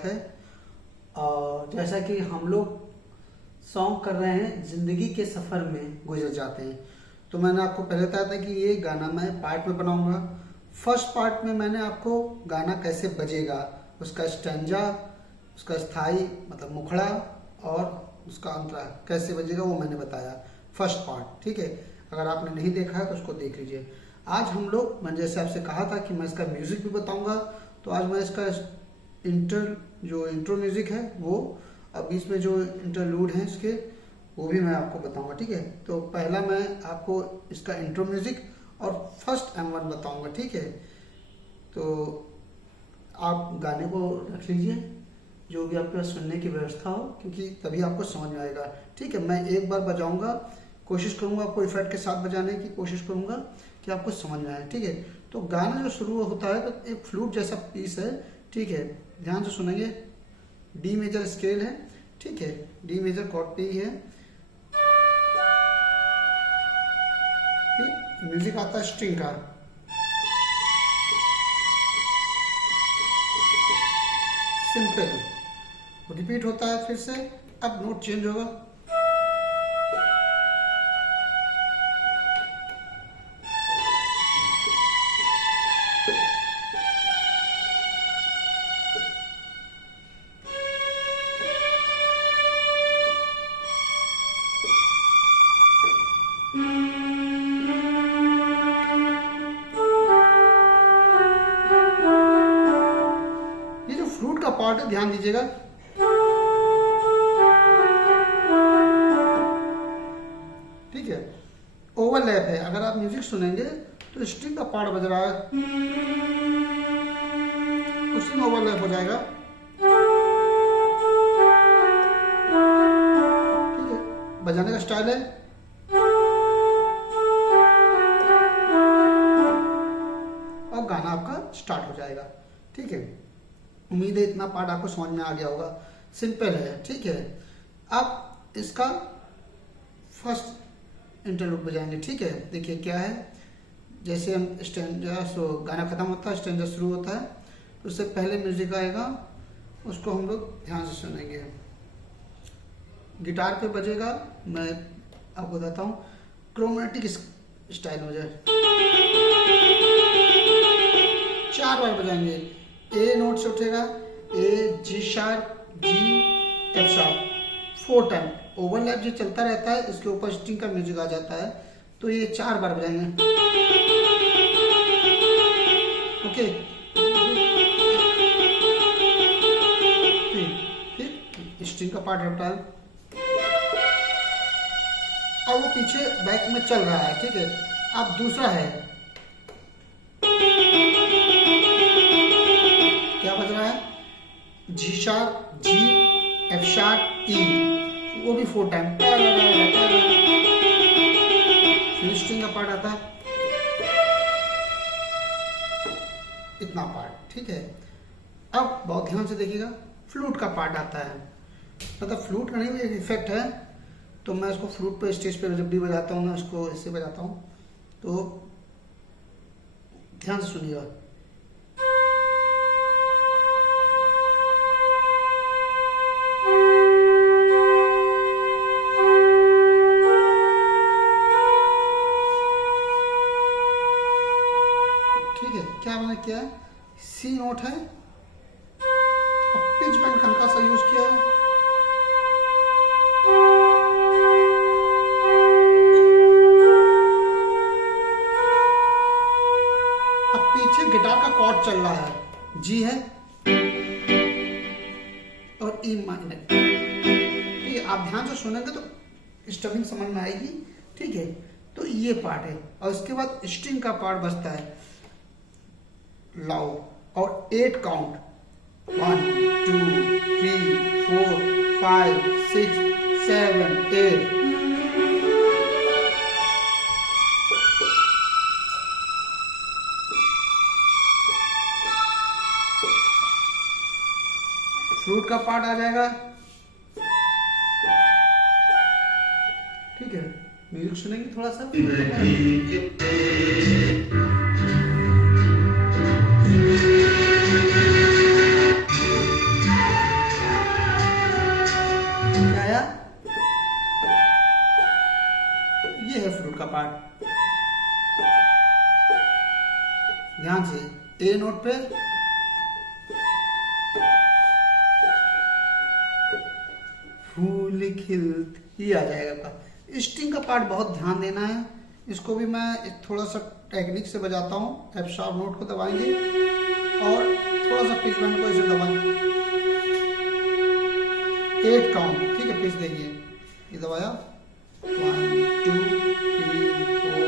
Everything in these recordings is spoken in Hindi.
स्वागत है। और जैसा कि हम लोग सॉन्ग कर रहे हैं, जिंदगी के सफ़र में गुजर जाते हैं, तो मैंने आपको पहले बताया था कि ये गाना मैं पार्ट में बनाऊंगा। फर्स्ट पार्ट में मैंने आपको गाना कैसे बजेगा, उसका स्टैंजा, उसका स्थाई मतलब मुखड़ा और उसका अंतरा कैसे बजेगा वो मैंने बताया फर्स्ट पार्ट। ठीक है, अगर आपने नहीं देखा है तो उसको देख लीजिए। आज हम लोग, मैंने जैसे आपसे कहा था कि मैं इसका म्यूजिक भी बताऊंगा, तो आज मैं इसका इंट्रो म्यूजिक है वो, और बीच में जो इंटरलूड है इसके वो भी मैं आपको बताऊंगा। ठीक है, तो पहला मैं आपको इसका इंट्रो म्यूजिक और फर्स्ट M1 बताऊंगा। ठीक है, तो आप गाने को रख लीजिए, जो भी आपके पास सुनने की व्यवस्था हो, क्योंकि तभी आपको समझ में आएगा। ठीक है, मैं एक बार बजाऊंगा, कोशिश करूंगा आपको इफेक्ट के साथ बजाने की कोशिश करूंगा कि आपको समझ में आए। ठीक है, तो गाना जो शुरू होता है तो एक फ्लूट जैसा पीस है। ठीक है, ध्यान से सुनेंगे। डी मेजर स्केल है। ठीक है, डी मेजर कॉर्ड पे ही है। म्यूजिक आता है स्ट्रिंग का। सिंपल रिपीट होता है फिर से। अब नोट चेंज होगा। ये जो फ्लूट का पार्ट है, ध्यान दीजिएगा। ठीक है, ओवरलैप है। अगर आप म्यूजिक सुनेंगे तो स्ट्रिंग का पार्ट बज रहा है, उसी में ओवरलैप हो जाएगा। ठीक है, बजाने का स्टाइल है। और गाना आपका स्टार्ट हो जाएगा। ठीक है, उम्मीद है इतना पार्ट आपको समझ में आ गया होगा। सिंपल है। ठीक है, अब इसका फर्स्ट इंटरलूड बजाएंगे। ठीक है, देखिए क्या है। जैसे हम स्टैंजा गाना खत्म होता है, स्टैंजा शुरू होता है, तो उससे पहले म्यूजिक आएगा, उसको हम लोग ध्यान से सुनेंगे। गिटार पे बजेगा, मैं आपको बताता हूँ, क्रोमेटिक स्टाइल में जाए। 4 बार बजाएंगे। ए नोट से उठेगा, ए, जी शार्प, जी, एफ शार्प, 4 टाइम। ओवरलैप जो चलता रहता है, इसके ऊपर स्ट्रिंग का म्यूजिक आ जाता है, तो ये 4 बार बजाएंगे। ओके, फिर स्ट्रिंग का पार्ट हटा है, और वो पीछे बैक में चल रहा है। ठीक है, अब दूसरा है, क्या बज रहा है, जी शार्प, जी, एफ शार्प, ई, वो भी 4 टाइम। फिर स्ट्रिंग का पार्ट आता है, इतना पार्ट। ठीक है, अब बहुत ध्यान से देखिएगा, फ्लूट का पार्ट आता है। मतलब फ्लूट का नहीं, एक इफेक्ट है, तो मैं इसको फ्लूट पे स्टेज पे जब भी बजाता हूँ ना, इसको ऐसे बजाता हूँ, तो ध्यान से सुनिएगा। क्या मैंने किया है, सी नोट है, पिच बैंड हल्का सा यूज किया है। अब पीछे गिटार का कॉर्ड चल रहा है, जी है और ई माइनर। ठीक है, आप ध्यान से सुनेंगे तो स्टमिंग समझ में आएगी। ठीक है, तो ये पार्ट है, और इसके बाद स्ट्रिंग का पार्ट बजता है लाउड, और 8 काउंट, 1 2 3 4 5 6 7 8। फ्लूट का पार्ट आ जाएगा। ठीक है, म्यूजिक सुनेंगे थोड़ा सा। ये है फ्लूट का पार्ट। ध्यान से ए नोट पे फूल खिलते, ये आ जाएगा आपका। स्ट्रिंग का पार्ट बहुत ध्यान देना है, इसको भी मैं थोड़ा सा टेक्निक से बजाता हूँ। एफ शार्प नोट को दबाएंगे और थोड़ा सा पिच बैंड को ऐसे दबाएंगे, 8 काउंट, ठीक है। पिच देखिए, ये दबाया 1 2 3 4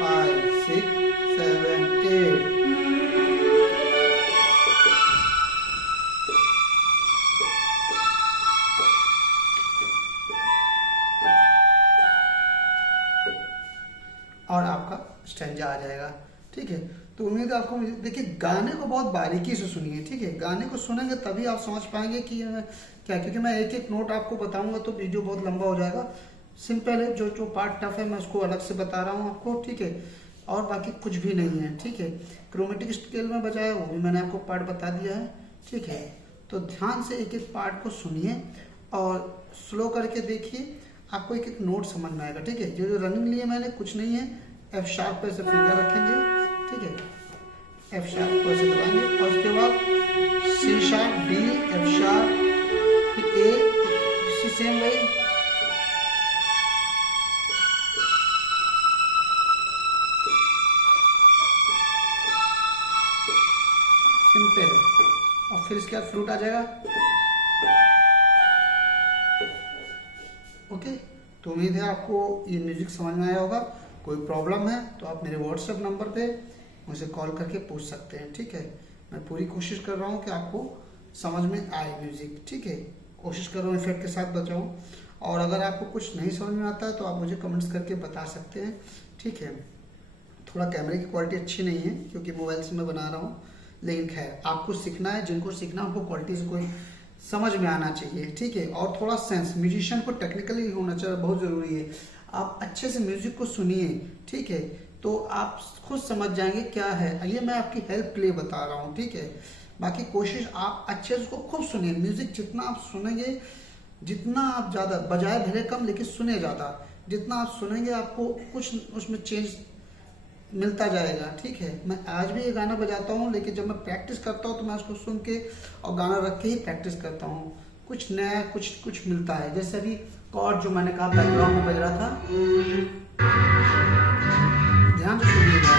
5 6 7 8। और आपका स्टैंजा आ जाएगा, ठीक है। तो उम्मीद है आपको, देखिए गाने को बहुत बारीकी से सुनिए, ठीक है। गाने को सुनेंगे तभी आप समझ पाएंगे कि क्या, क्योंकि मैं एक एक नोट आपको बताऊंगा तो वीडियो बहुत लंबा हो जाएगा। सिंपल है, जो जो पार्ट टफ है मैं उसको अलग से बता रहा हूँ आपको, ठीक है। और बाकी कुछ भी नहीं है, ठीक है। क्रोमेटिक स्केल में बजाया वो भी मैंने आपको पार्ट बता दिया है, ठीक है। तो ध्यान से एक एक पार्ट को सुनिए और स्लो करके देखिए, आपको एक एक नोट समझ में आएगा, ठीक है। जो जो रनिंग लिए मैंने कुछ नहीं है, एफ शार्प पे से फिंगर रखेंगे, ठीक है। एफ शार्प को ऐसे दबाएंगे और उसके बाद C sharp, D, F sharp, A, इसी सेम वे सिंपल। और फिर इसके बाद फ्लूट आ जाएगा। ओके, तो उम्मीद है आपको ये म्यूजिक समझ में आया होगा। कोई प्रॉब्लम है तो आप मेरे व्हाट्सएप नंबर पे मुझे कॉल करके पूछ सकते हैं, ठीक है। मैं पूरी कोशिश कर रहा हूँ कि आपको समझ में आए म्यूजिक, ठीक है। कोशिश कर रहा हूँ इफेक्ट के साथ बचाऊँ, और अगर आपको कुछ नहीं समझ में आता है तो आप मुझे कमेंट्स करके बता सकते हैं, ठीक है। थोड़ा कैमरे की क्वालिटी अच्छी नहीं है क्योंकि मोबाइल से मैं बना रहा हूँ, लेकिन खैर आपको सीखना है, जिनको सीखना है उनको क्वालिटी से कोई समझ में आना चाहिए, ठीक है। और थोड़ा सेंस, म्यूजिशियन को टेक्निकली होना चाहिए, बहुत जरूरी है। आप अच्छे से म्यूजिक को सुनिए, ठीक है, तो आप खुद समझ जाएंगे क्या है। ये मैं आपकी हेल्प के लिए बता रहा हूँ, ठीक है। बाकी कोशिश आप अच्छे से उसको खूब सुनिए। म्यूजिक जितना आप सुनेंगे, जितना आप ज़्यादा बजाए भले कम लेकिन सुने ज़्यादा, जितना आप सुनेंगे आपको कुछ उसमें चेंज मिलता जाएगा, ठीक है। मैं आज भी ये गाना बजाता हूँ, लेकिन जब मैं प्रैक्टिस करता हूँ तो मैं उसको सुन के और गाना रख के ही प्रैक्टिस करता हूँ। कुछ नया कुछ मिलता है। जैसे अभी कॉर्ड जो मैंने कहा बैकग्राउंड में बज रहा था, ध्यान से सुनिएगा।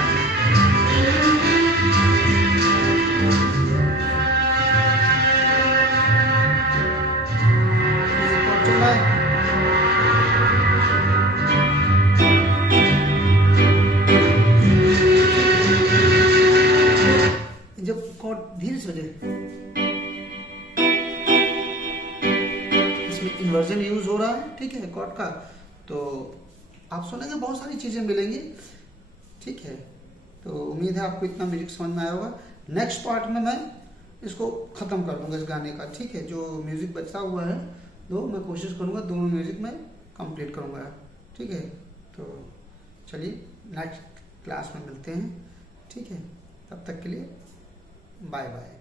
कॉर्ड चल रहा है, जब कॉर्ड धीरे से बजे, इसमें इन्वर्जन यूज हो रहा है, ठीक है, कॉर्ड का। तो आप सुनेंगे बहुत सारी चीजें मिलेंगी, ठीक है। तो उम्मीद है आपको इतना म्यूजिक समझ में आया होगा। नेक्स्ट पार्ट में मैं इसको खत्म कर दूंगा इस गाने का, ठीक है। जो म्यूजिक बचा हुआ है दो, मैं कोशिश करूंगा दोनों म्यूजिक में कंप्लीट करूंगा, ठीक है। तो चलिए नेक्स्ट क्लास में मिलते हैं, ठीक है। तब तक के लिए बाय बाय।